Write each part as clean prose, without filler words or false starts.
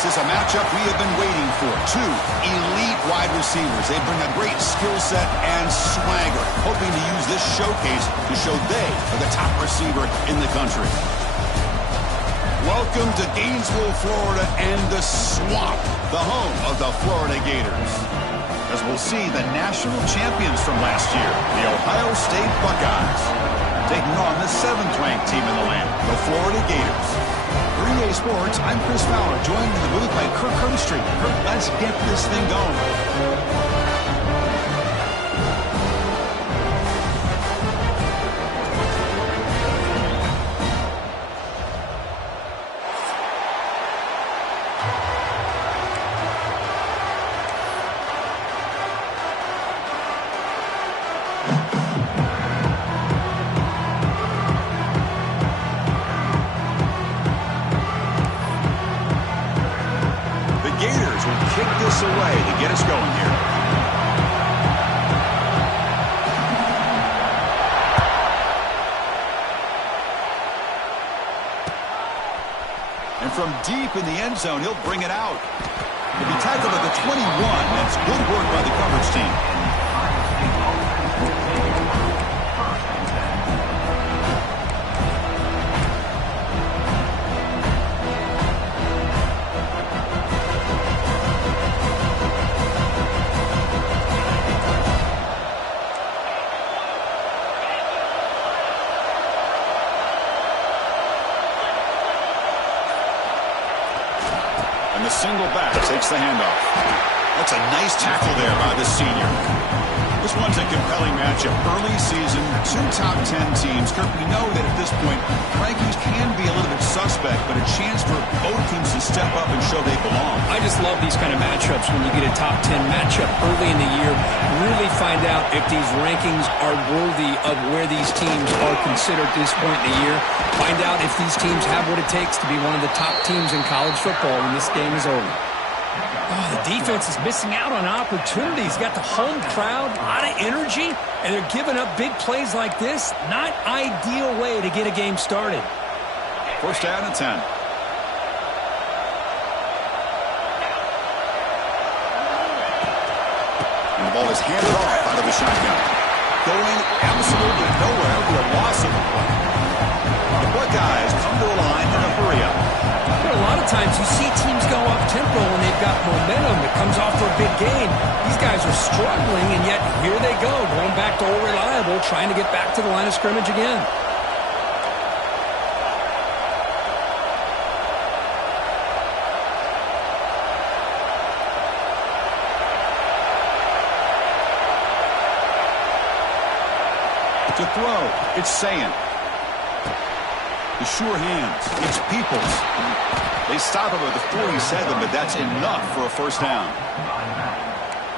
This is a matchup we have been waiting for. Two elite wide receivers. They bring a great skill set and swagger, hoping to use this showcase to show they are the top receiver in the country. Welcome to Gainesville, Florida, and the Swamp, the home of the Florida Gators. As we'll see the national champions from last year, the Ohio State Buckeyes, taking on the 7th-ranked team in the land, the Florida Gators. For EA Sports, I'm Chris Fowler, joined in the booth by Kirk Herbstreit. Kirk, let's get this thing going. Away to get us going here. And from deep in the end zone, he'll bring it out. He'll be tackled at the 21. That's good work by the coverage team. Single back takes the handoff. That's a nice tackle there by the senior. This one's a compelling matchup. Early season, two top 10 teams. Kirk, we know that at this point, rankings can be a little bit suspect, but a chance for both teams to step up and show they belong. I just love these kind of matchups when you get a top 10 matchup early in the year. Really find out if these rankings are worthy of where these teams are considered at this point in the year. Find out if these teams have what it takes to be one of the top teams in college football when this game is over. Oh, the defense is missing out on opportunities. Got the home crowd, a lot of energy, and they're giving up big plays like this. Not ideal way to get a game started. First down and 10. And the ball is handed off out of the shotgun. Going absolutely nowhere with a loss of the play. The Buckeyes come to the line in a hurry-up. A lot of times you see teams go up-tempo when they've got momentum. It comes off for a big gain. These guys are struggling, and yet here they go, going back to old reliable, trying to get back to the line of scrimmage again. To throw, it's Sayin. The sure hands, it's Peoples. They stop him at the 47, but that's enough for a first down.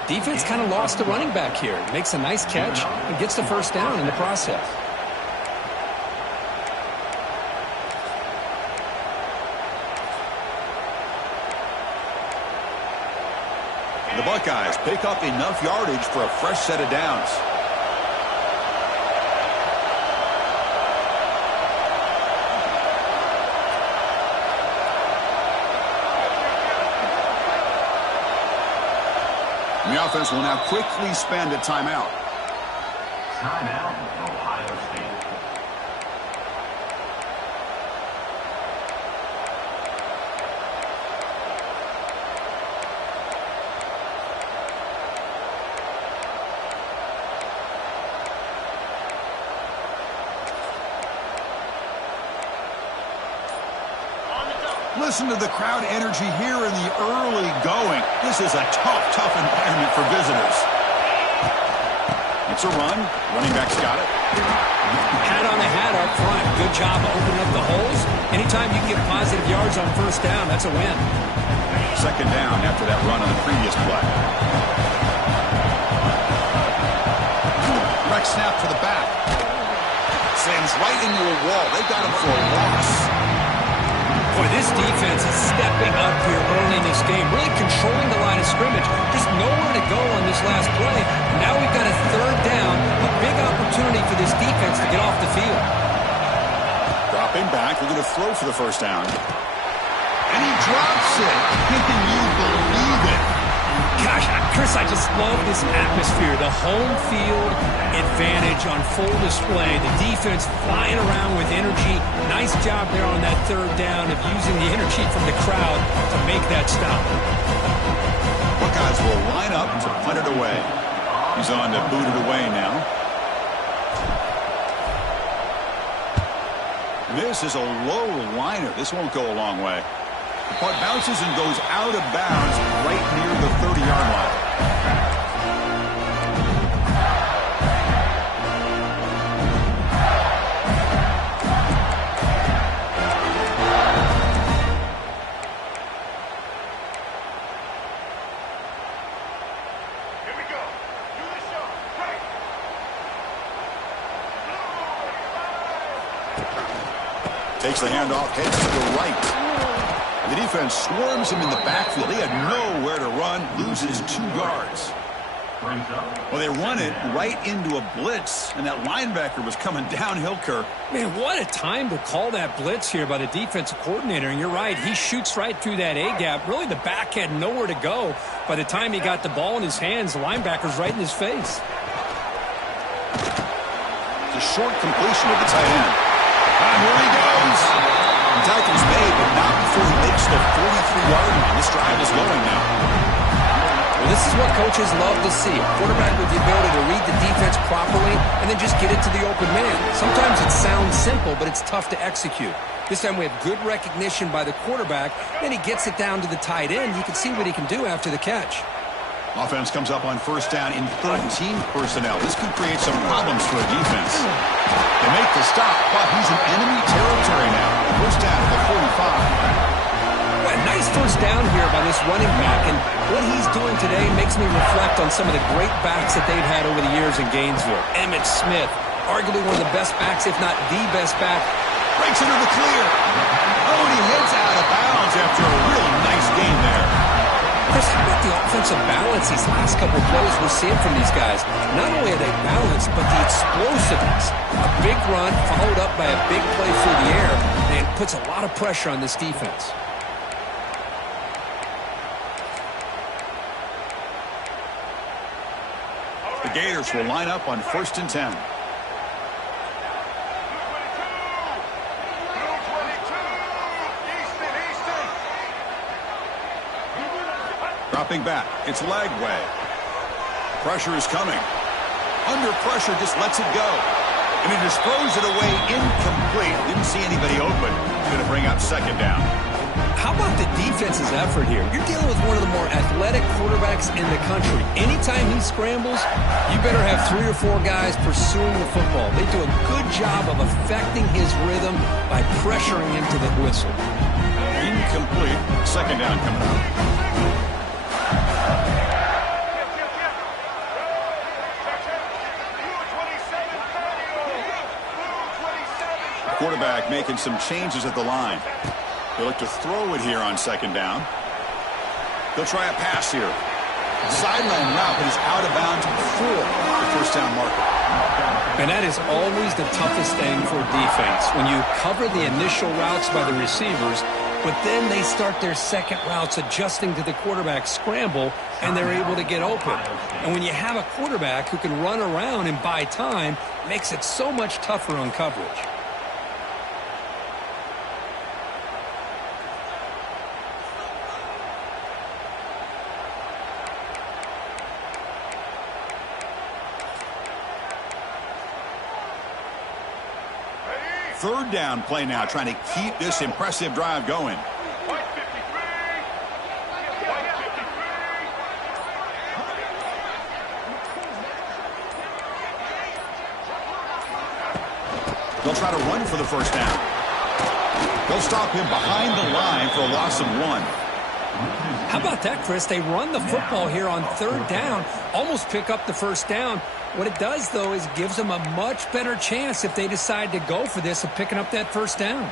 Defense kind of lost the running back here. Makes a nice catch and gets the first down in the process. The Buckeyes pick up enough yardage for a fresh set of downs. The offense will now quickly spend a timeout. Timeout, Ohio State. Listen to the crowd energy here in the early going. This is a tough environment for visitors. It's a run. Running back's got it. Hat on the hat up front. Good job opening up the holes. Anytime you can get positive yards on first down, that's a win. Second down after that run on the previous play. Direct snap to the back. Sends right into a wall. They got him for a loss. Boy, this defense is stepping up here early in this game, really controlling the line of scrimmage. Just nowhere to go on this last play. Now we've got a third down, a big opportunity for this defense to get off the field. Dropping back, we're going to throw for the first down. And he drops it. Can you believe it? Gosh, Chris, I just love this atmosphere. The home field advantage on full display. The defense flying around with energy. Nice job there on that third down of using the energy from the crowd to make that stop. Buckeyes will line up to punt it away. He's on to boot it away now. This is a low liner. This won't go a long way. The punt bounces and goes out of bounds right near the 30-yard line. Here we go. Do the show. Right. Takes the handoff, heads to the right. The defense swarms him in the backfield. He had nowhere to run, loses 2 yards. Well, they run it right into a blitz, and that linebacker was coming downhill, Kirk. Man, what a time to call that blitz here by the defensive coordinator. And you're right, he shoots right through that A-gap. Really, the back had nowhere to go. By the time he got the ball in his hands, the linebacker's right in his face. It's a short completion of the tight end. And here he goes. The tackle's made, but not before he makes the 43-yard line. This drive is going now. Well, this is what coaches love to see. A quarterback with the ability to read the defense properly and then just get it to the open man. Sometimes it sounds simple, but it's tough to execute. This time we have good recognition by the quarterback. Then he gets it down to the tight end. You can see what he can do after the catch. Offense comes up on first down in 13 personnel. This could create some problems for a defense. They make the stop, but he's in enemy territory now. First down at the 45. Well, nice first down here by this running back, and what he's doing today makes me reflect on some of the great backs that they've had over the years in Gainesville. Emmitt Smith, arguably one of the best backs, if not the best back. Breaks into the clear. Oh, and he heads out of bounds after a really nice game there. Chris, how about the offensive balance these last couple of plays we're seeing from these guys? Not only are they balanced, but the explosiveness. A big run followed up by a big play through the air, and puts a lot of pressure on this defense. The Gators will line up on 1st and 10. Dropping back, it's Lagway. Pressure is coming. Under pressure, just lets it go. And he just throws it away incomplete. Didn't see anybody open. Going to bring up 2nd down. How about the defense's effort here? You're dealing with one of the more athletic quarterbacks in the country. Anytime he scrambles, you better have 3 or 4 guys pursuing the football. They do a good job of affecting his rhythm by pressuring him to the whistle. Incomplete. 2nd down coming up. Quarterback making some changes at the line. They look to throw it here on 2nd down. They'll try a pass here. Sideline route, but he's out of bounds before the 1st down marker. And that is always the toughest thing for defense. When you cover the initial routes by the receivers, but then they start their second routes adjusting to the quarterback scramble, and they're able to get open. And when you have a quarterback who can run around and buy time, it makes it so much tougher on coverage. Third down play now, trying to keep this impressive drive going. They'll try to run for the 1st down. They'll stop him behind the line for a loss of 1. How about that, Chris? They run the football here on 3rd down, almost pick up the 1st down. What it does, though, is gives them a much better chance if they decide to go for this of picking up that 1st down.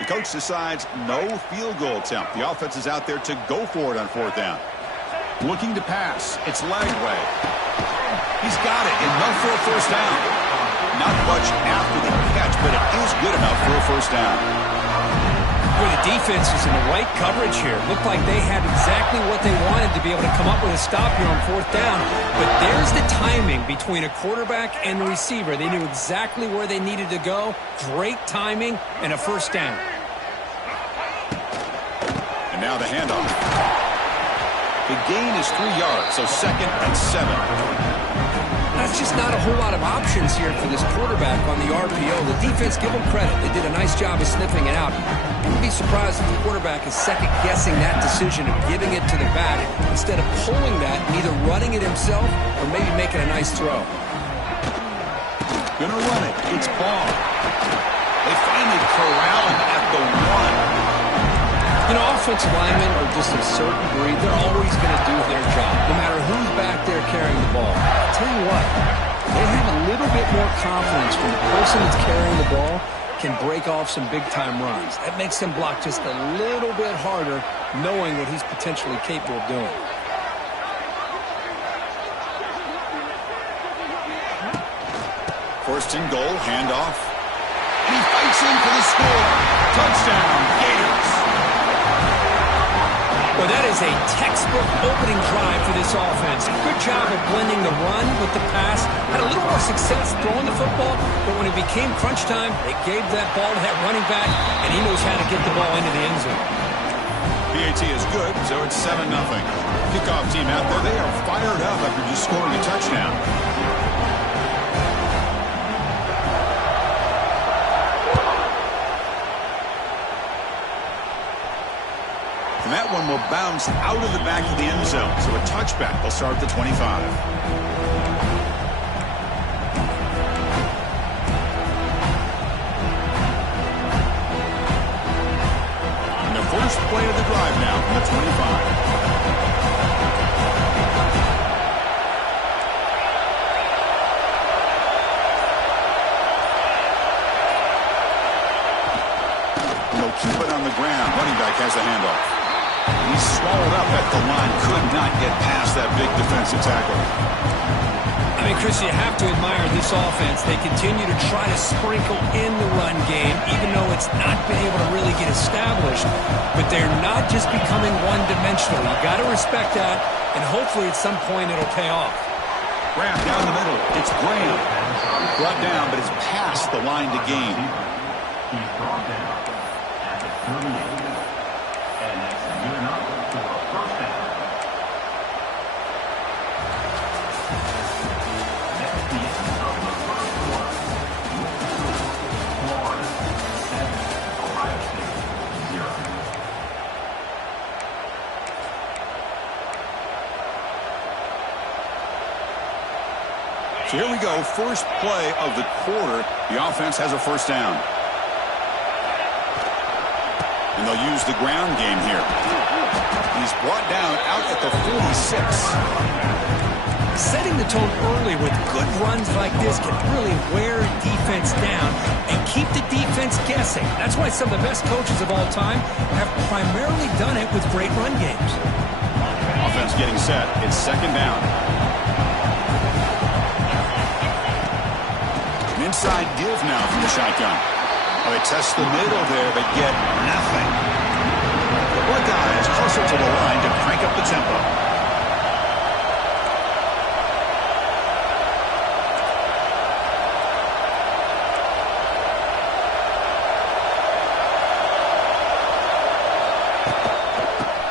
The coach decides no field goal attempt. The offense is out there to go for it on 4th down. Looking to pass. It's Lagway. He's got it. Enough for a 1st down. Not much after the catch, but it is good enough for a 1st down. Well, the defense was in the right coverage here. Looked like they had exactly what they wanted to be able to come up with a stop here on 4th down. But there's the timing between a quarterback and the receiver. They knew exactly where they needed to go. Great timing and a 1st down. And now the handoff. The gain is 3 yards, so 2nd and 7. That's just not a whole lot of options here for this quarterback on the RPO. The defense, give them credit. They did a nice job of sniffing it out. I wouldn't be surprised if the quarterback is second-guessing that decision of giving it to the back instead of pulling that and either running it himself or maybe making a nice throw. Gonna run it. It's Ball. They finally corral him at the 1. You know, offensive linemen are just a certain breed. They're always going to do their job, no matter who's back there carrying the ball. I'll tell you what, they have a little bit more confidence when the person that's carrying the ball can break off some big-time runs. That makes them block just a little bit harder, knowing what he's potentially capable of doing. First and goal, handoff. And he fights in for the score. Touchdown, Gators. Well, that is a textbook opening drive for this offense. Good job of blending the run with the pass. Had a little more success throwing the football, but when it became crunch time, they gave that ball to that running back, and he knows how to get the ball into the end zone. PAT is good, so it's 7-0. Kickoff team out there, they are fired up after just scoring a touchdown. And that one will bounce out of the back of the end zone. So a touchback. They'll start at the 25. And the first play of the drive now from the 25. quarterback has the handoff. He's swallowed up at the line. Could not get past that big defensive tackle. I mean, Chris, you have to admire this offense. They continue to try to sprinkle in the run game, even though it's not been able to really get established. But they're not just becoming one-dimensional. You got to respect that, and hopefully at some point it'll pay off. Graham down the middle. It's Graham. Brought down, but it's past the line to gain. He's brought down at the 38. And it's good enough for a first down. That's the end of the first quarter. Florida 7, Ohio State 0. So here we go. First play of the quarter. The offense has a first down. And they'll use the ground game here. He's brought down out at the 46. Setting the tone early with good runs like this can really wear a defense down and keep the defense guessing. That's why some of the best coaches of all time have primarily done it with great run games. Offense getting set. It's second down. An inside give now from the shotgun. They test the middle there, but get nothing. The Buckeyes hustle to the line to crank up the tempo.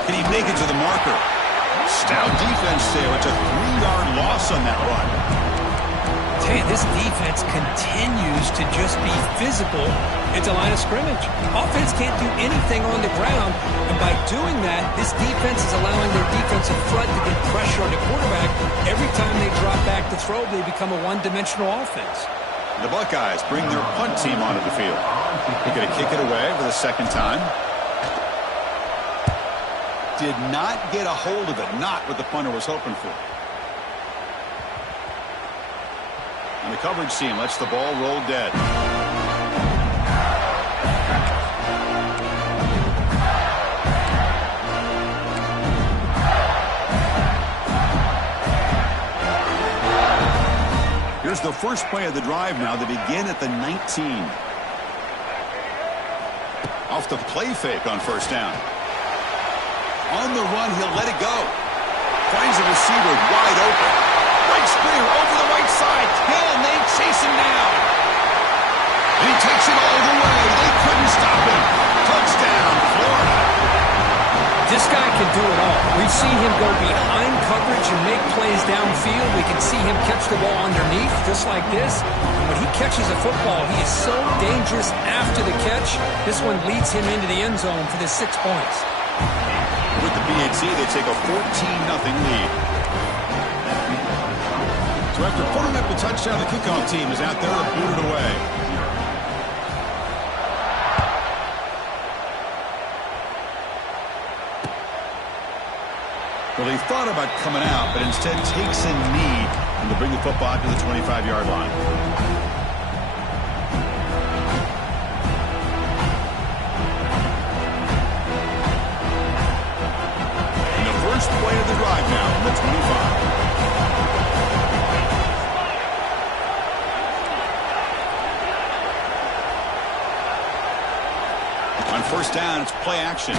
Can he make it to the marker? Stout defense there. It's a 3-yard loss on that run. Hey, this defense continues to just be physical at the line of scrimmage. Offense can't do anything on the ground, and by doing that, this defense is allowing their defensive front to get pressure on the quarterback. Every time they drop back to throw, they become a one-dimensional offense. The Buckeyes bring their punt team onto the field. They're going to kick it away for the second time. Did not get a hold of it, not what the punter was hoping for. And the coverage team lets the ball roll dead. Here's the first play of the drive now. They begin at the 19. Off the play fake on first down. On the run, he'll let it go. Finds a receiver wide open. Right spear over the right side. Hill, and they chase him down. And he takes it all the way. They couldn't stop him. Touchdown, Florida. This guy can do it all. We've seen him go behind coverage and make plays downfield. We can see him catch the ball underneath, just like this. And when he catches a football, he is so dangerous after the catch. This one leads him into the end zone for the 6 points. With the BAT, they take a 14-0 lead. So after putting up the touchdown, the kickoff team is out there to boot it away. Well, he thought about coming out, but instead takes a knee and to bring the football to the 25-yard line. And the first play of the drive now from the 25. On first down, it's play action.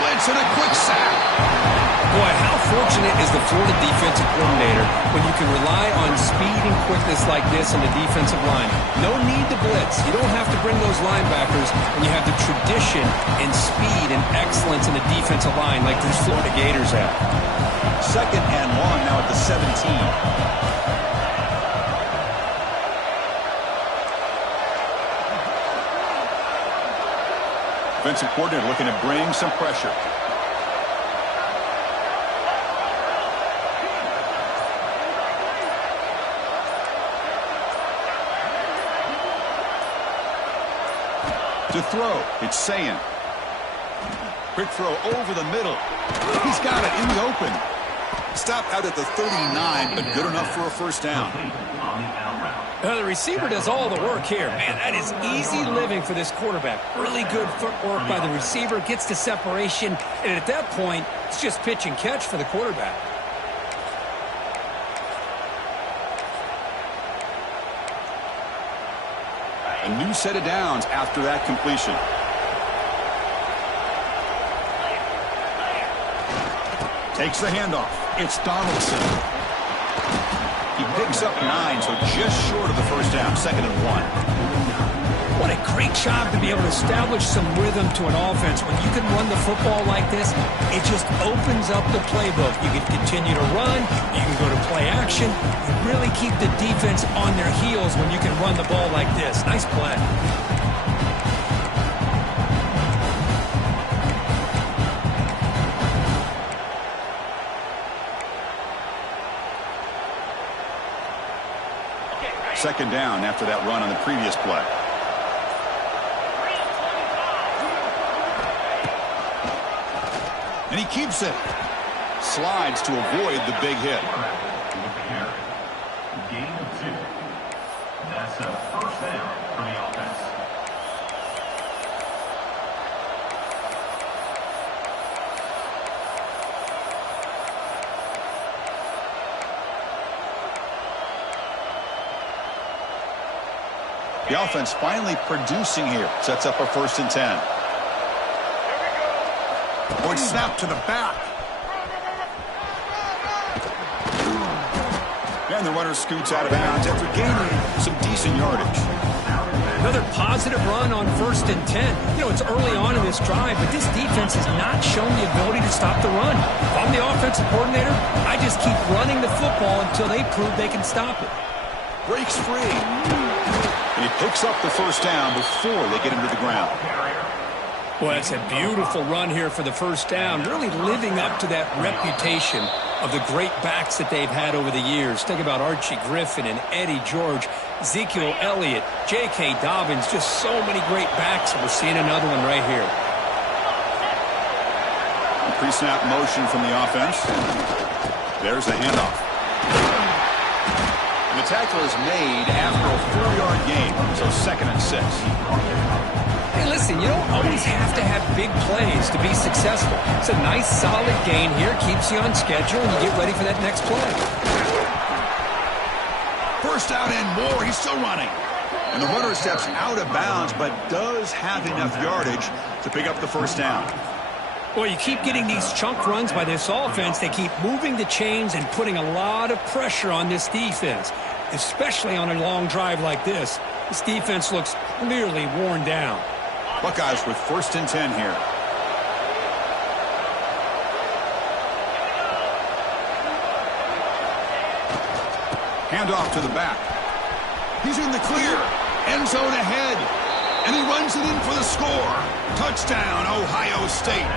Blitz and a quick sack. Boy, how fortunate is the Florida defensive coordinator when you can rely on speed and quickness like this on the defensive line. No need to blitz. You don't have to bring those linebackers when you have the tradition and speed and excellence in the defensive line like these Florida Gators have. Second and long now at the 17. Defensive coordinator looking to bring some pressure. To throw, it's Sayin. Quick throw over the middle. He's got it in the open. Stopped out at the 39, but good enough for a first down. On the out route. The receiver does all the work here. Man, that is easy living for this quarterback. Really good footwork by the receiver, gets to separation, and at that point, it's just pitch and catch for the quarterback. A new set of downs after that completion. Takes the handoff. It's Donaldson. He picks up 9, so just short of the first down, 2nd and 1. What a great job to be able to establish some rhythm to an offense. When you can run the football like this, it just opens up the playbook. You can continue to run, you can go to play action, and really keep the defense on their heels when you can run the ball like this. Nice play. Second down after that run on the previous play. And he keeps it. Slides to avoid the big hit. Gain of 2. That's a first down for the offense. The offense finally producing here. Sets up a 1st and 10. Boy, snap to the back. And the runner scoots out of bounds after gaining some decent yardage. Another positive run on 1st and 10. You know, it's early on in this drive, but this defense has not shown the ability to stop the run. If I'm the offensive coordinator, I just keep running the football until they prove they can stop it. Breaks free. And he picks up the 1st down before they get him to the ground. Well, that's a beautiful run here for the 1st down, really living up to that reputation of the great backs that they've had over the years. Think about Archie Griffin and Eddie George, Ezekiel Elliott, J.K. Dobbins, just so many great backs, and we're seeing another one right here. Pre-snap motion from the offense. There's the handoff. And the tackle is made after a 4-yard gain, so 2nd and 6. Hey, listen, you don't always have to have big plays to be successful. It's a nice, solid gain here, keeps you on schedule, and you get ready for that next play. First down and more. He's still running. And the runner steps out of bounds, but does have enough yardage to pick up the 1st down. Well, you keep getting these chunk runs by this offense. They keep moving the chains and putting a lot of pressure on this defense, especially on a long drive like this. This defense looks clearly worn down. Buckeyes with 1st and 10 here. Handoff to the back. He's in the clear. End zone ahead. And he runs it in for the score. Touchdown, Ohio State.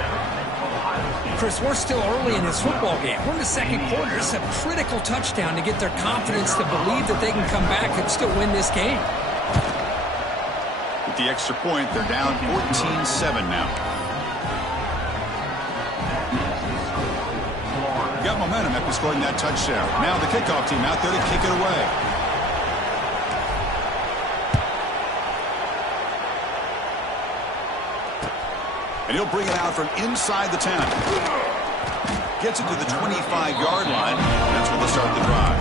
Chris, we're still early in this football game. We're in the 2nd quarter. It's a critical touchdown to get their confidence to believe that they can come back and still win this game. With the extra point, they're down 14-7 now. Got momentum after scoring that touchdown. Now the kickoff team out there to kick it away. And he'll bring it out from inside the 10. Gets it to the 25-yard line. And that's where they'll start the drive.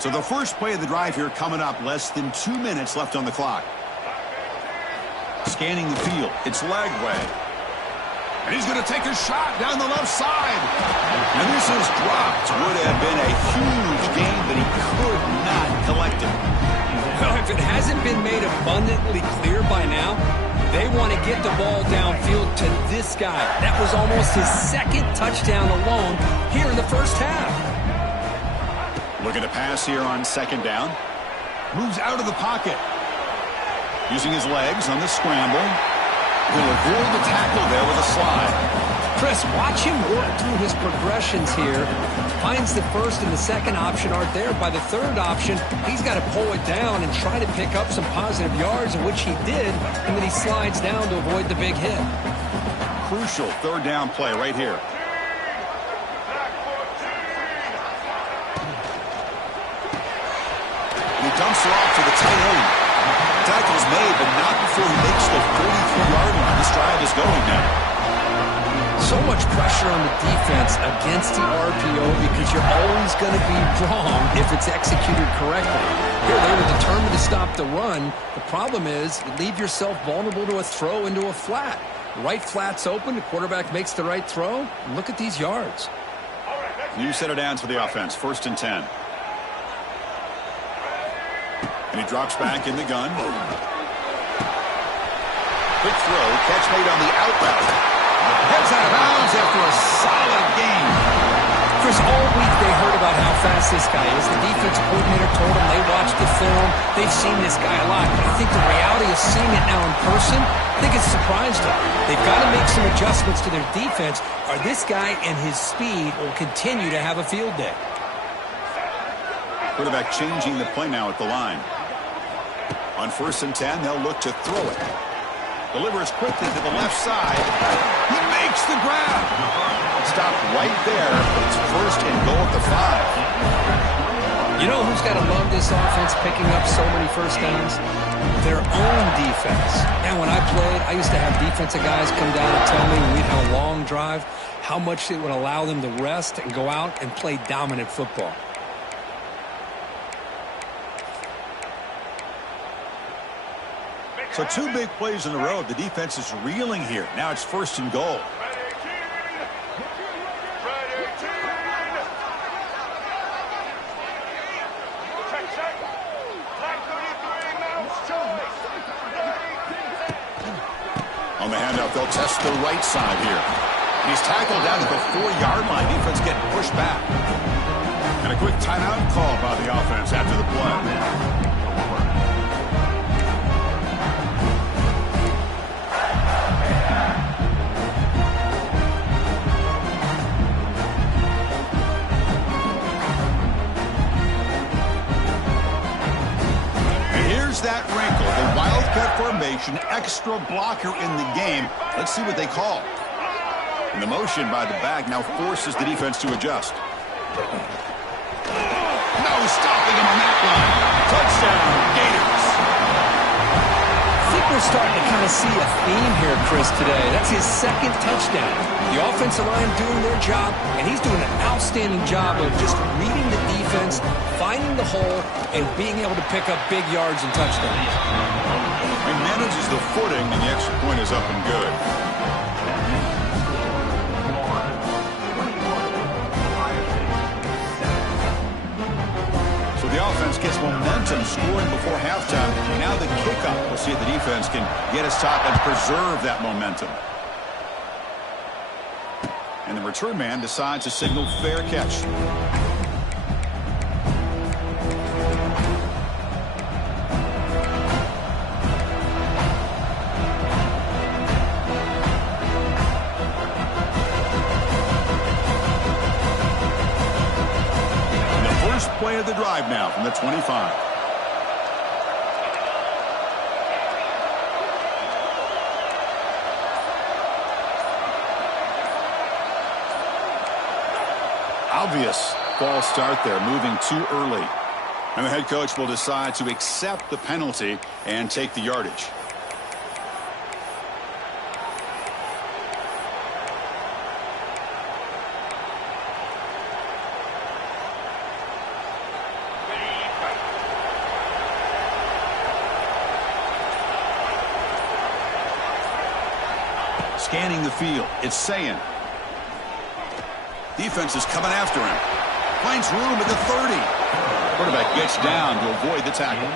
So the first play of the drive here coming up. Less than 2 minutes left on the clock. Scanning the field. It's Lagway. And he's going to take a shot down the left side. And this is dropped. Would have been a huge game, but he could not collect it. Well, if it hasn't been made abundantly clear by now, they want to get the ball downfield to this guy. That was almost his 2nd touchdown alone here in the 1st half. Looking to pass here on 2nd down. Moves out of the pocket. Using his legs on the scramble. He'll avoid the tackle there with a slide. Chris, watch him work through his progressions here. Finds the first and the second option aren't there. By the third option, he's got to pull it down and try to pick up some positive yards, in which he did, and then he slides down to avoid the big hit. Crucial third down play right here. He dumps her off to the tight end. Tackle's made, but not before he makes the 43-yard line. This drive is going now. So much pressure on the defense against the RPO because you're always going to be wrong if it's executed correctly. Here, they were determined to stop the run. The problem is you leave yourself vulnerable to a throw into a flat. The right flat's open, the quarterback makes the right throw. Look at these yards. New set of downs for the offense, 1st and 10. And he drops back in the gun. Quick throw, catch made on the out route. Heads out of bounds after a solid game. Chris, all week they heard about how fast this guy is. The defensive coordinator told them they watched the film. They've seen this guy a lot. But I think the reality of seeing it now in person, I think it's surprised them. They've got to make some adjustments to their defense, or this guy and his speed will continue to have a field day. Quarterback changing the play now at the line. On 1st and 10, they'll look to throw it. Delivers quickly to the left side. He makes the grab. Stopped right there. It's 1st and goal at the 5. You know who's got to love this offense picking up so many first downs? Their own defense. Now, when I played, I used to have defensive guys come down and tell me when we'd have a long drive how much it would allow them to rest and go out and play dominant football. So 2 big plays in a row. The defense is reeling here. Now it's 1st and goal. On the handoff, they'll test the right side here. He's tackled down at the 4-yard line. Defense getting pushed back. And a quick timeout call by the offense after the play. That wrinkle, the Wildcat formation, extra blocker in the game. Let's see what they call. And the motion by the back now forces the defense to adjust. No stopping him on that line. Touchdown, Gators. I think we're starting to kind of see a theme here, Chris, today. That's his 2nd touchdown. The offensive line doing their job, and he's doing an outstanding job of just reading the defense, finding the hole, and being able to pick up big yards and touchdowns. He manages the footing, and the extra point is up and good. So the offense gets momentum, scoring before halftime. Now the kickoff. We'll see if the defense can get his top and preserve that momentum. And the return man decides to signal fair catch. And the first play of the drive now from the 25. Obvious false start there, moving too early. And the head coach will decide to accept the penalty and take the yardage. Scanning the field, it's Sayin. Defense is coming after him. Finds room at the 30. Quarterback gets down to avoid the tackle.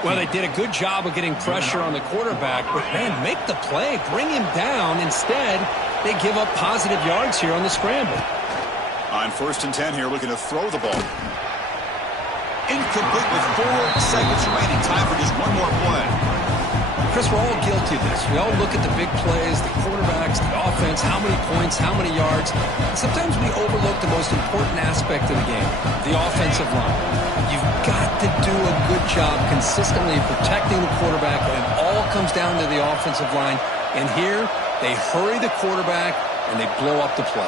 Well, they did a good job of getting pressure on the quarterback, but, man, make the play. Bring him down. Instead, they give up positive yards here on the scramble. On 1st and 10 here, looking to throw the ball. Incomplete with 4 seconds remaining. Time for just one more play. Chris, we're all guilty of this. We all look at the big plays, the quarterbacks, the offense. offense, how many points, how many yards. Sometimes we overlook the most important aspect of the game, the offensive line. You've got to do a good job consistently protecting the quarterback, and it all comes down to the offensive line. And here, they hurry the quarterback, and they blow up the play.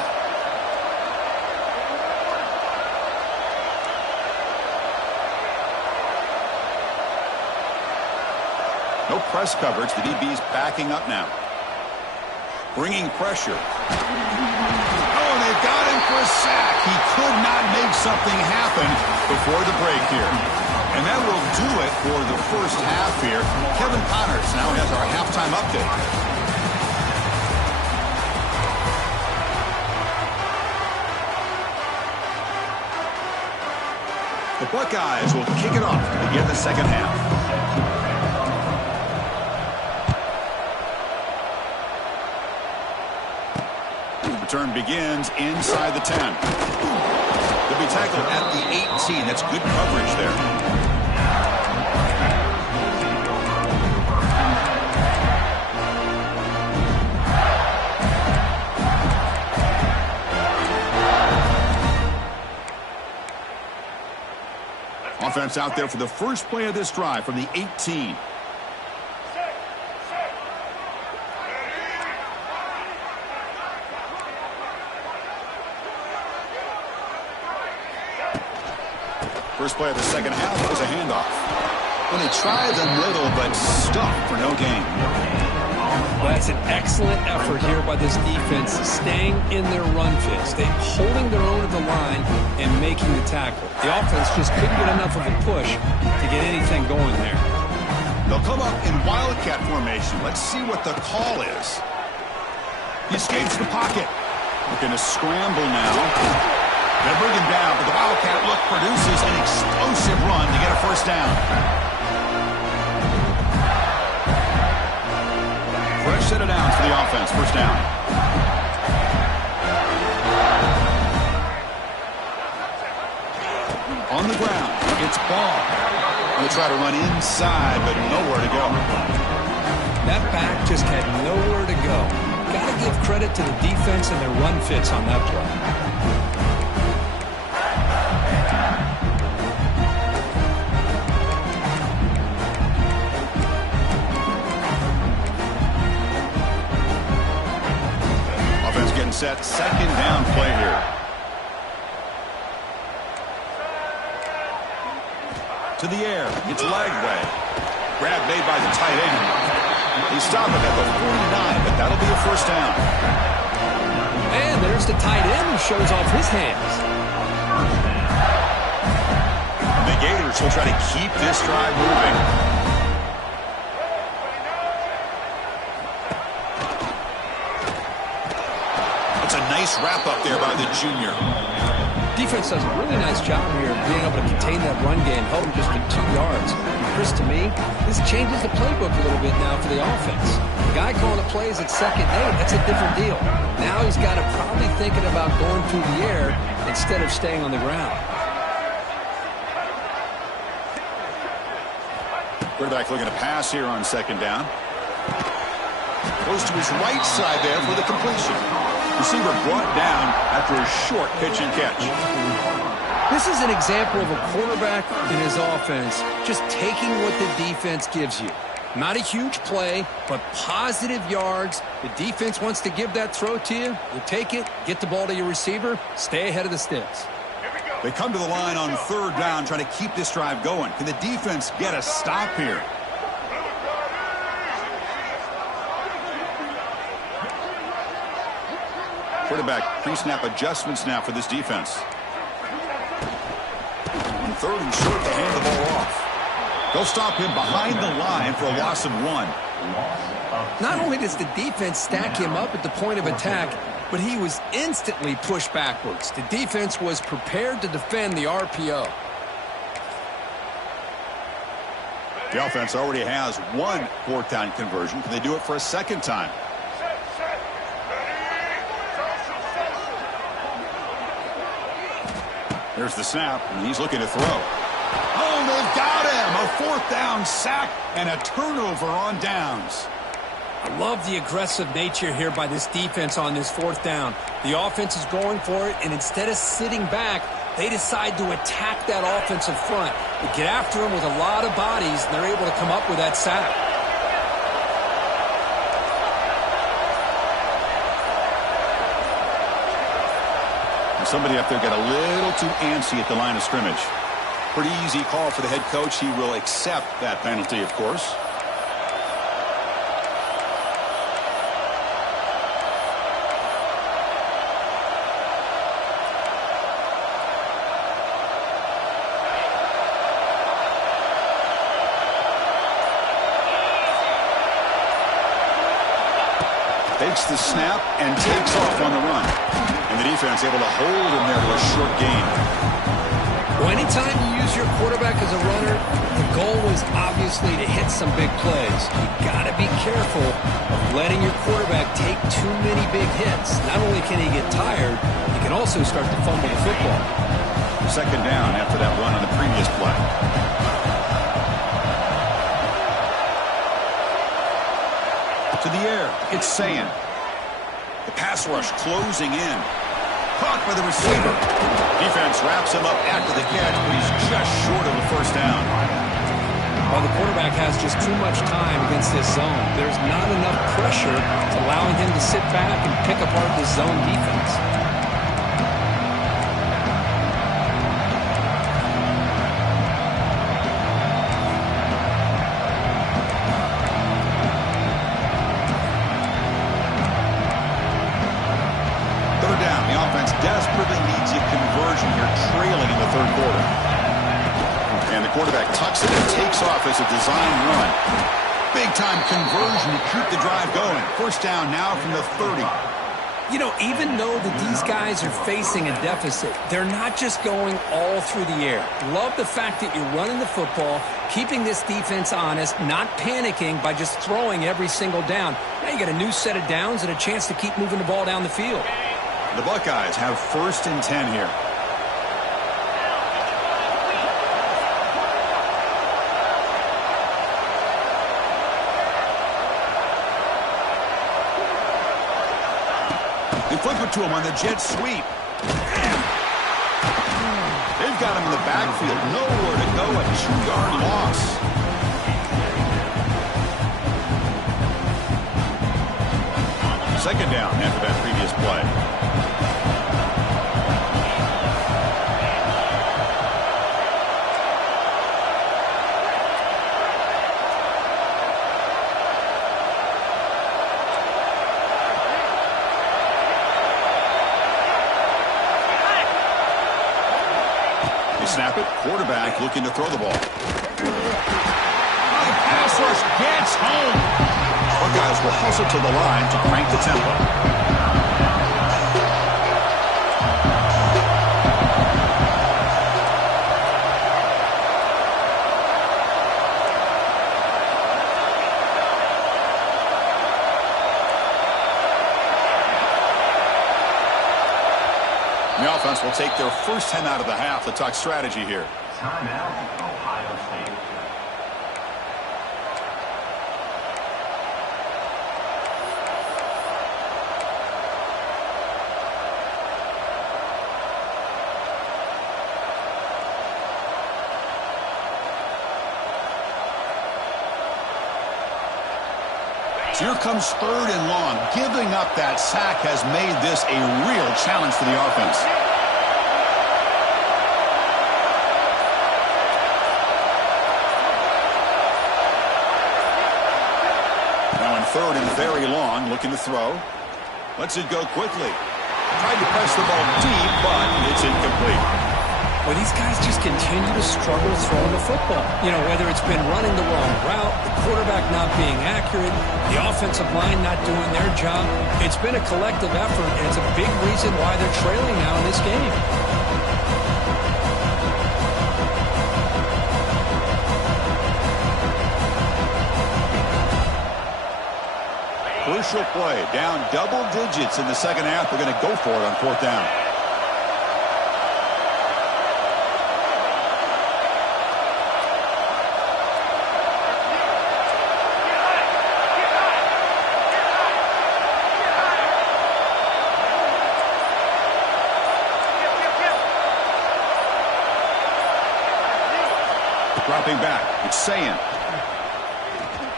No press coverage. The DB's backing up now. Bringing pressure. Oh, they've got him for a sack. He could not make something happen before the break here. And that will do it for the first half here. Kevin Connors now has our halftime update. The Buckeyes will kick it off to begin the second half. Return begins inside the 10. They'll be tackled at the 18. That's good coverage there. Offense out there for the first play of this drive from the 18. First play of the second half was a handoff. When they tried the middle, but stuffed for no gain. Well, that's an excellent effort here by this defense, staying in their run fits. They're holding their own at the line and making the tackle. The offense just couldn't get enough of a push to get anything going there. They'll come up in Wildcat formation. Let's see what the call is. He escapes the pocket. Looking to scramble now. They bring him down, but the Wildcat look produces an explosive run to get a first down. Fresh set of downs for the offense. First down. On the ground, it's Ball. They try to run inside, but nowhere to go. That back just had nowhere to go. Got to give credit to the defense and their run fits on that play. Set second down play here. To the air. It's Lagway. Grab made by the tight end. They stop it at the 49, but that'll be a first down. And there's the tight end who shows off his hands. The Gators will try to keep this drive moving. Nice wrap up there by the junior. Defense does a really nice job here of being able to contain that run game, held him just to 2 yards. Chris, to me, this changes the playbook a little bit now for the offense. The guy calling the plays at 2nd and 8, that's a different deal. Now he's got to probably thinking about going through the air instead of staying on the ground. Quarterback looking to pass here on 2nd down. Goes to his right side there for the completion. Receiver brought down after a short pitch and catch. This is an example of a quarterback in his offense just taking what the defense gives you. Not a huge play, but positive yards. The defense wants to give that throw to you. You take it, get the ball to your receiver, stay ahead of the sticks. They come to the line on 3rd down, trying to keep this drive going. Can the defense get a stop here? Quarterback pre-snap adjustments now for this defense. On 3rd and short, they hand the ball off. They'll stop him behind the line for a loss of 1. Not only does the defense stack him up at the point of attack, but he was instantly pushed backwards. The defense was prepared to defend the RPO. The offense already has 1 4th down conversion. Can they do it for a 2nd time? There's the snap, and he's looking to throw. Oh, they've got him! A 4th down sack and a turnover on downs. I love the aggressive nature here by this defense on this fourth down. The offense is going for it, and instead of sitting back, they decide to attack that offensive front. They get after him with a lot of bodies, and they're able to come up with that sack. Somebody up there got a little too antsy at the line of scrimmage. Pretty easy call for the head coach. He will accept that penalty, of course. Takes the snap and takes off on the run. And the defense able to hold him there to a short gain. Well, anytime you use your quarterback as a runner, the goal is obviously to hit some big plays. You got to be careful of letting your quarterback take too many big hits. Not only can he get tired, he can also start to fumble the football. Second down after that run on the previous play. To the air, it's Sayan. The pass rush closing in. Caught by the receiver. Defense wraps him up after the catch, but he's just short of the first down. While the quarterback has just too much time against this zone, there's not enough pressure to allowing him to sit back and pick apart this zone defense. Desperately needs a conversion here, trailing in the third quarter. And the quarterback tucks it and takes off as a design run. Big-time conversion to keep the drive going. First down now from the 30. You know, even though that these guys are facing a deficit, they're not just going all through the air. Love the fact that you're running the football, keeping this defense honest, not panicking by just throwing every single down. Now you got a new set of downs and a chance to keep moving the ball down the field. The Buckeyes have 1st and 10 here. They flip it to him on the jet sweep. They've got him in the backfield. Nowhere to go. A 2-yard loss. Second down after that previous play. Snap it. Quarterback looking to throw the ball. The pass rush gets home. Buckeyes will hustle to the line to crank the tempo. The offense will take their first 10 out of the half to talk strategy here. Timeout, Ohio State. So here comes 3rd and long. Giving up that sack has made this a real challenge for the offense. Now in 3rd and very long, looking to throw. Lets it go quickly. Tried to press the ball deep, but it's incomplete. Well, these guys just continue to struggle throwing the football. You know, whether it's been running the wrong route, the quarterback not being accurate, the offensive line not doing their job. It's been a collective effort, and it's a big reason why they're trailing now in this game. Crucial play. Down double digits in the second half. They're going to go for it on 4th down. Dropping back. It's Sayan.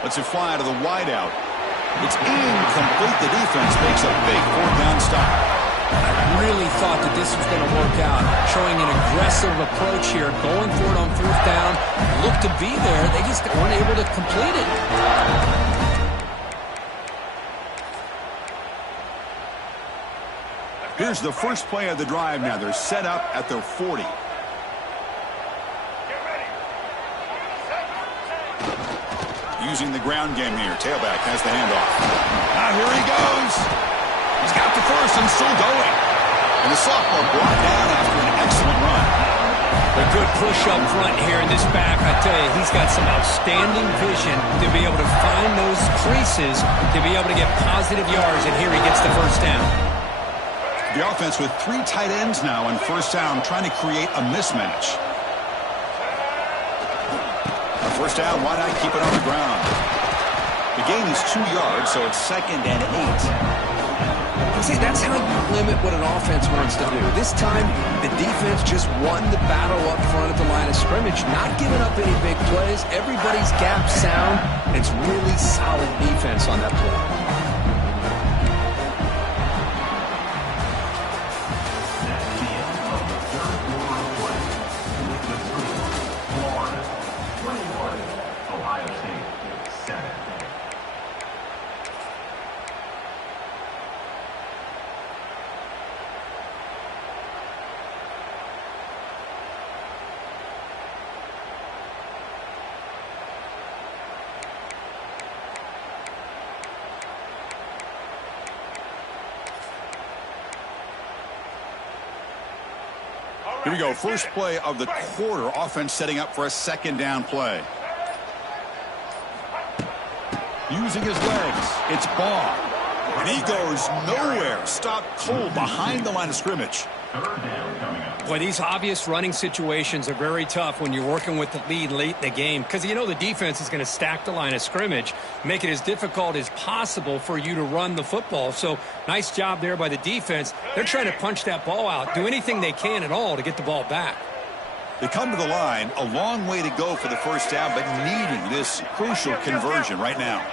Lets it fly to the wideout. It's incomplete. The defense makes a big fourth down stop. I really thought that this was going to work out. Showing an aggressive approach here. Going for it on fourth down. Looked to be there. They just weren't able to complete it. Here's the first play of the drive now. They're set up at their 40. Using the ground game here. Tailback has the handoff. Now here he goes. He's got the first and still going. And the sophomore brought down after an excellent run. A good push up front here in this back. I tell you, he's got some outstanding vision to be able to find those creases, to be able to get positive yards, and here he gets the first down. The offense with 3 tight ends now on first down, trying to create a mismatch. First down, why not keep it on the ground? The gain is 2 yards, so it's 2nd and 8. See, that's how you limit what an offense wants to do. This time, the defense just won the battle up front at the line of scrimmage, not giving up any big plays. Everybody's gap sound, and it's really solid defense on that play. Here we go. First play of the quarter. Offense setting up for a 2nd down play. Using his legs. It's Baugh. And he goes nowhere. Stopped cold behind the line of scrimmage. Boy, these obvious running situations are very tough when you're working with the lead late in the game, because you know the defense is going to stack the line of scrimmage, make it as difficult as possible for you to run the football. So nice job there by the defense. They're trying to punch that ball out, do anything they can at all to get the ball back. They come to the line, a long way to go for the first down, but needing this crucial conversion right now.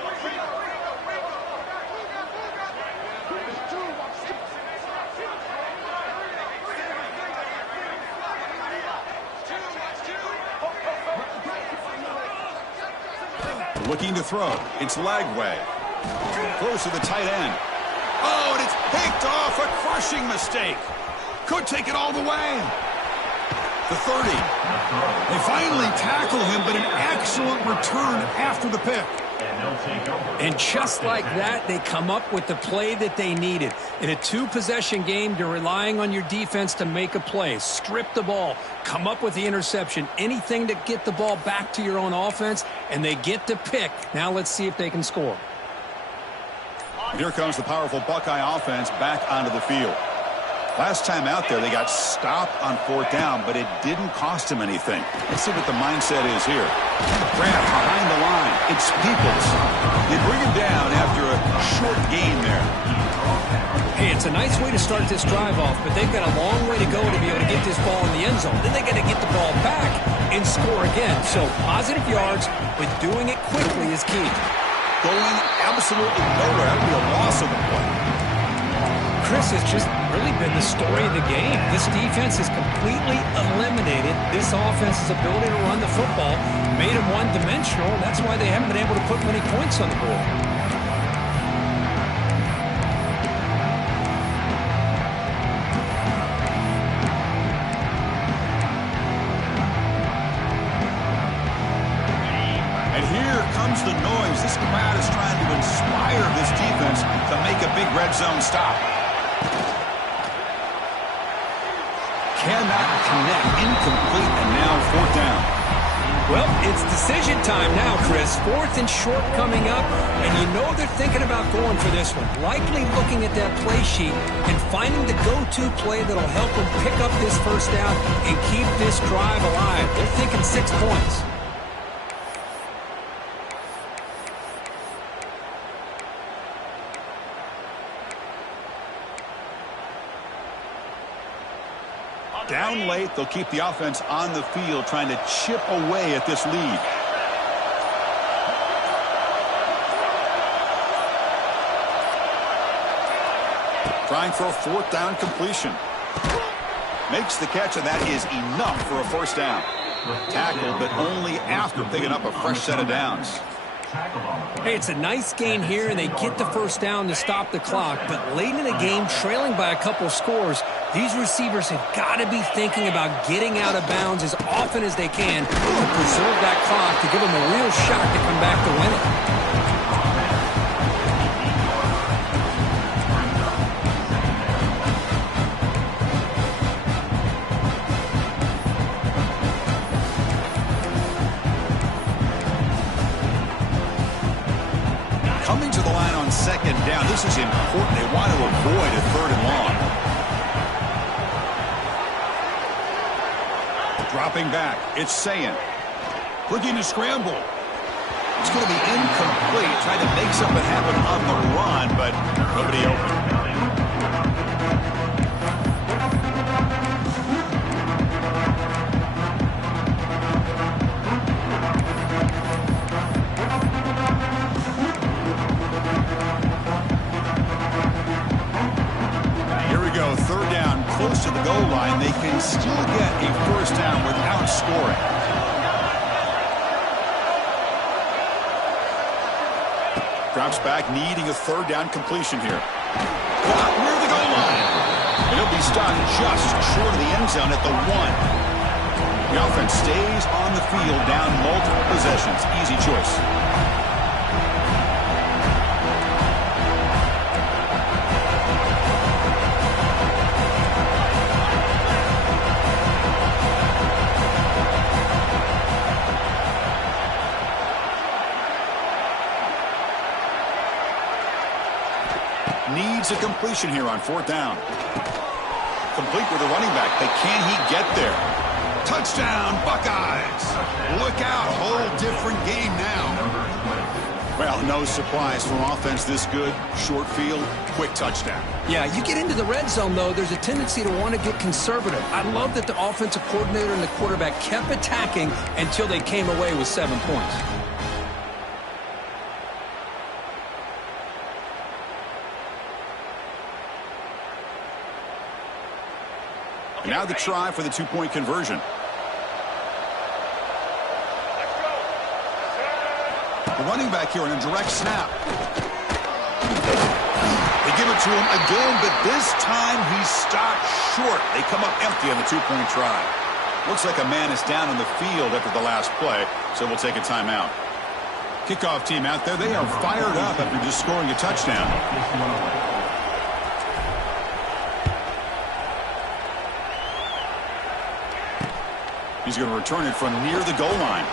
Looking to throw. It's Lagway. Close to the tight end. Oh, and it's picked off. A crushing mistake. Could take it all the way. The 30. They finally tackle him, but an excellent return after the pick. And just like that, they come up with the play that they needed. In a 2-possession game, you're relying on your defense to make a play. Strip the ball. Come up with the interception. Anything to get the ball back to your own offense, and they get to pick. Now let's see if they can score. And here comes the powerful Buckeye offense back onto the field. Last time out there, they got stopped on 4th down, but it didn't cost them anything. Let's see what the mindset is here. Grant behind the line. It's Peoples. They bring him down after a short gain there. Hey, it's a nice way to start this drive off, but they've got a long way to go to be able to get this ball in the end zone. Then they got to get the ball back and score again. So positive yards, but doing it quickly is key. Going absolutely nowhere after a loss of the play. Chris, has just really been the story of the game. This defense has completely eliminated this offense's ability to run the football, made them one-dimensional, and that's why they haven't been able to put many points on the board. And here comes the noise. This crowd is trying to inspire this defense to make a big red zone stop. Cannot connect. Incomplete, and now 4th down. Well, it's decision time now, Chris. 4th and short coming up, and you know they're thinking about going for this one. Likely looking at that play sheet and finding the go-to play that'll help them pick up this first down and keep this drive alive. They're thinking 6 points. Down late, they'll keep the offense on the field trying to chip away at this lead. Trying for a fourth down completion. Makes the catch, and that is enough for a first down. Tackled, but only after picking up a fresh set of downs. Hey, it's a nice gain here, and they get the first down to stop the clock. But late in the game, trailing by a couple scores, these receivers have got to be thinking about getting out of bounds as often as they can to preserve that clock to give them a real shot to come back to win it. Coming to the line on second down. This is important. They want to avoid a third and long. Dropping back. It's Sayin. Looking to scramble. It's going to be incomplete. Trying to make something happen on the run, but nobody open. Third down, close to the goal line. They can still get a first down without scoring. Drops back, needing a third down completion here. Caught near the goal line. And he'll be stopped just short of the end zone at the 1. The offense stays on the field, down multiple possessions. Easy choice. Needs a completion here on fourth down. Complete with a running back, but can he get there? Touchdown, Buckeyes! Look out, whole different game now. Well, no surprise from offense this good. Short field, quick touchdown. Yeah, you get into the red zone, though, there's a tendency to want to get conservative. I love that the offensive coordinator and the quarterback kept attacking until they came away with 7 points. Now the try for the two-point conversion. The running back here on a direct snap. They give it to him again, but this time he's stopped short. They come up empty on the two-point try. Looks like a man is down on the field after the last play, so we'll take a timeout. Kickoff team out there, they are fired up after just scoring a touchdown. He's going to return it from near the goal line.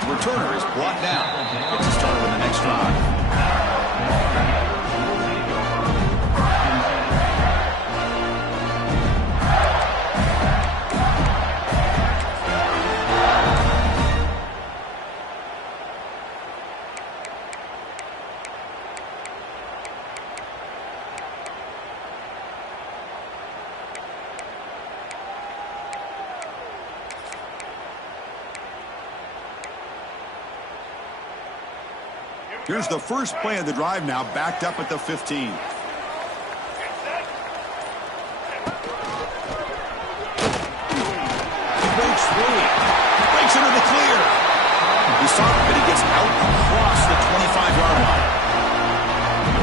The returner is brought down. Gets started with the next drive. Here's the first play of the drive now, backed up at the 15. Breaks free. Breaks into the clear. He saw it, but he gets out across the 25-yard line.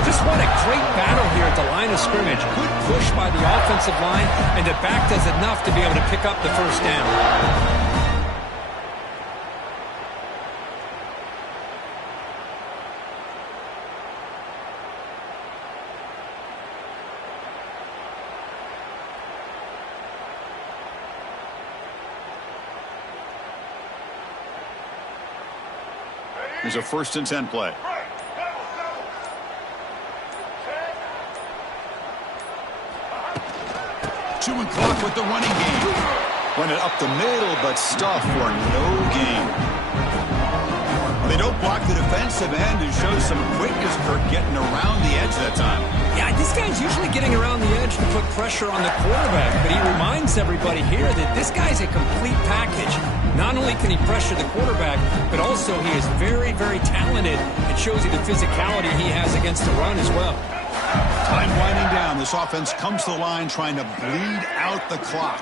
Just what a great battle here at the line of scrimmage. Good push by the offensive line, and the back does enough to be able to pick up the first down. Here's a 1st and 10 play. Chewing clock with the running game. Run it up the middle, but stuff for no gain. They don't block the defensive end and show some quickness for getting around the edge that time. Yeah, this guy's usually getting around the edge coach to put pressure on the quarterback, but he reminds everybody here that this guy's a complete package. Not only can he pressure the quarterback, but also he is very, very talented. It shows you the physicality he has against the run as well. Time winding down. This offense comes to the line trying to bleed out the clock.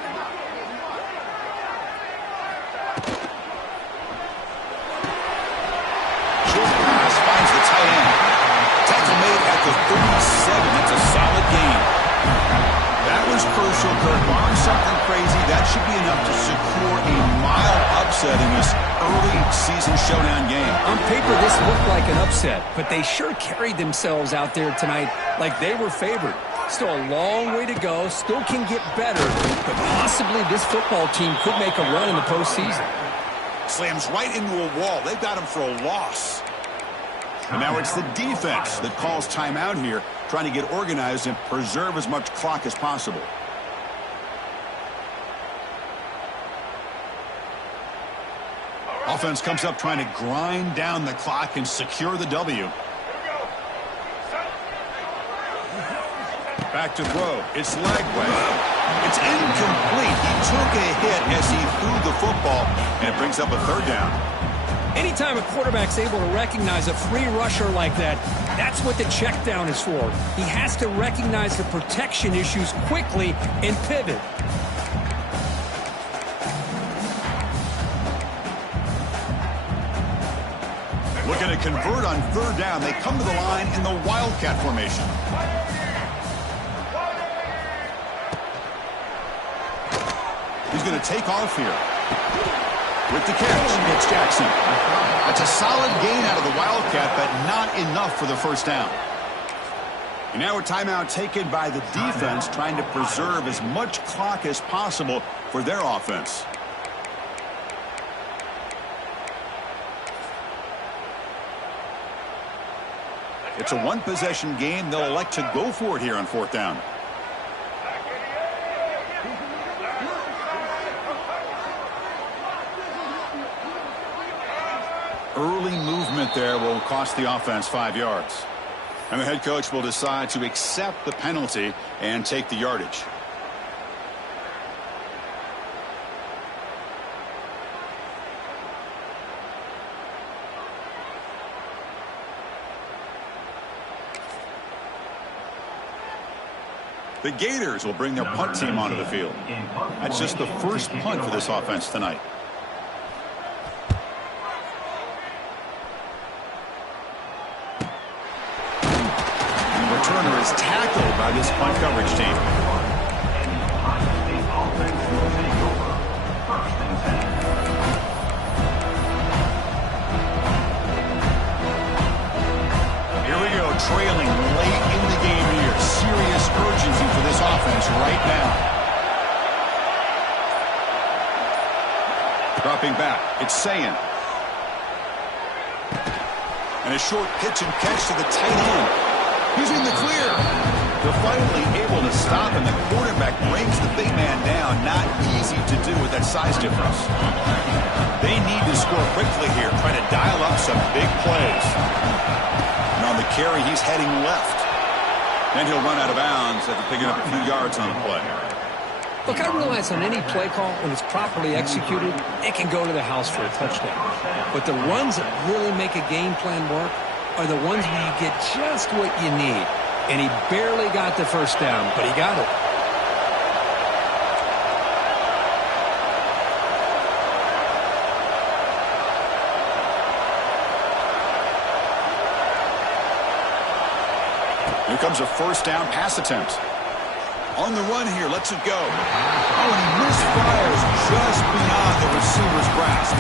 Short pass finds the tight end. Tackle made at the 37. That's a solid gain. That was crucial, Kirk. Barring something crazy, that should be enough to secure a mild upset in this early season showdown game. On paper, this looked like an upset, but they sure carried themselves out there tonight like they were favored. Still a long way to go, still can get better, but possibly this football team could make a run in the postseason. Slams right into a wall. They've got him for a loss. And now it's the defense that calls timeout here, trying to get organized and preserve as much clock as possible. Offense comes up trying to grind down the clock and secure the W. Back to throw. It's Lagway. It's incomplete. He took a hit as he threw the football, and it brings up a third down. Anytime a quarterback's able to recognize a free rusher like that, that's what the check down is for. He has to recognize the protection issues quickly and pivot. Looking to convert on third down. They come to the line in the Wildcat formation. He's going to take off here. With the catch, it's Jackson. That's a solid gain out of the Wildcat, but not enough for the first down. And now a timeout taken by the defense, trying to preserve as much clock as possible for their offense. It's a one-possession game. They'll elect to go for it here on fourth down. Early movement there will cost the offense 5 yards. And the head coach will decide to accept the penalty and take the yardage. The Gators will bring their punt team onto the field. That's just the first punt for this offense tonight. Returner is tackled by this punt coverage team. Here we go, trailing late in the game here. Serious urgency for this offense right now. Dropping back, it's Sayin. And a short pitch and catch to the tight end. He's in the clear. They're finally able to stop, and the quarterback brings the big man down. Not easy to do with that size difference. They need to score quickly here, trying to dial up some big plays. And on the carry, he's heading left. Then he'll run out of bounds after picking up a few yards on the play. Look, I realize on any play call, when it's properly executed, it can go to the house for a touchdown. But the runs that really make a game plan work are the ones where you get just what you need. And he barely got the first down, but he got it. Here comes a first down pass attempt. On the run here, lets it go. Oh, and he misfires just beyond the receiver's grasp.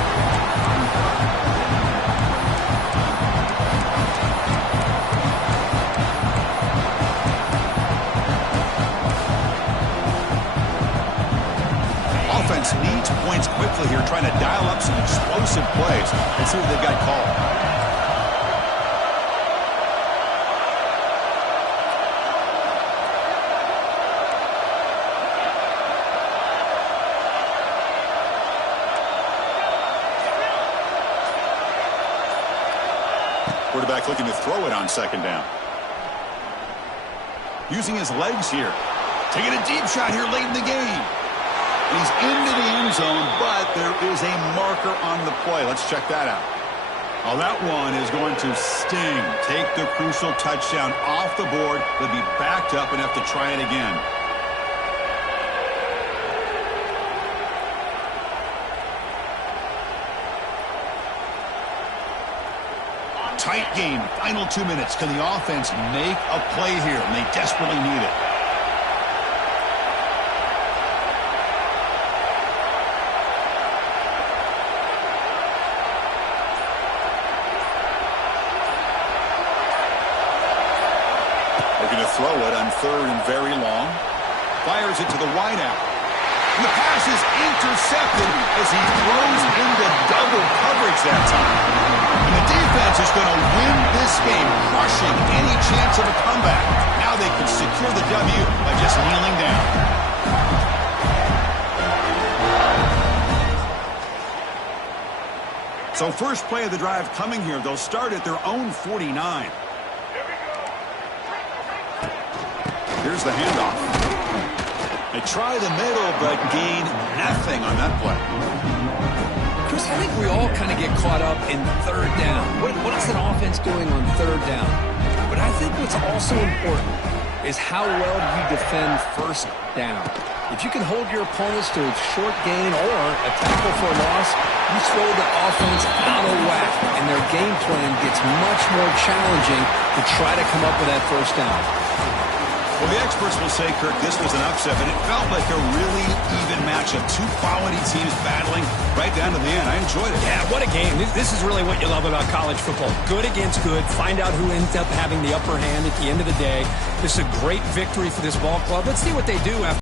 Offense needs points quickly here, trying to dial up some explosive plays. Let's see what they've got called. Quarterback looking to throw it on second down. Using his legs here. Taking a deep shot here late in the game. He's into the end zone, but there is a marker on the play. Let's check that out. Oh, that one is going to sting. Take the crucial touchdown off the board. They'll be backed up and have to try it again. Tight game, final 2 minutes. Can the offense make a play here? And they desperately need it. Looking to throw it on 3rd and very long. Fires it to the wideout. And the pass is intercepted as he throws into double coverage that time. And the defense is going to win this game, crushing any chance of a comeback. Now they can secure the W by just kneeling down. So first play of the drive coming here. They'll start at their own 49. Here's the handoff. They try the middle, but gain nothing on that play. Chris, I think we all kind of get caught up in 3rd down. What is an offense doing on 3rd down? But I think what's also important is how well you defend 1st down. If you can hold your opponents to a short gain or a tackle for a loss, you throw the offense out of whack, and their game plan gets much more challenging to try to come up with that 1st down. Well, the experts will say, Kirk, this was an upset, but it felt like a really even matchup. 2 quality teams battling right down to the end. I enjoyed it. Yeah, what a game. This is really what you love about college football. Good against good. Find out who ends up having the upper hand at the end of the day. This is a great victory for this ball club. Let's see what they do after.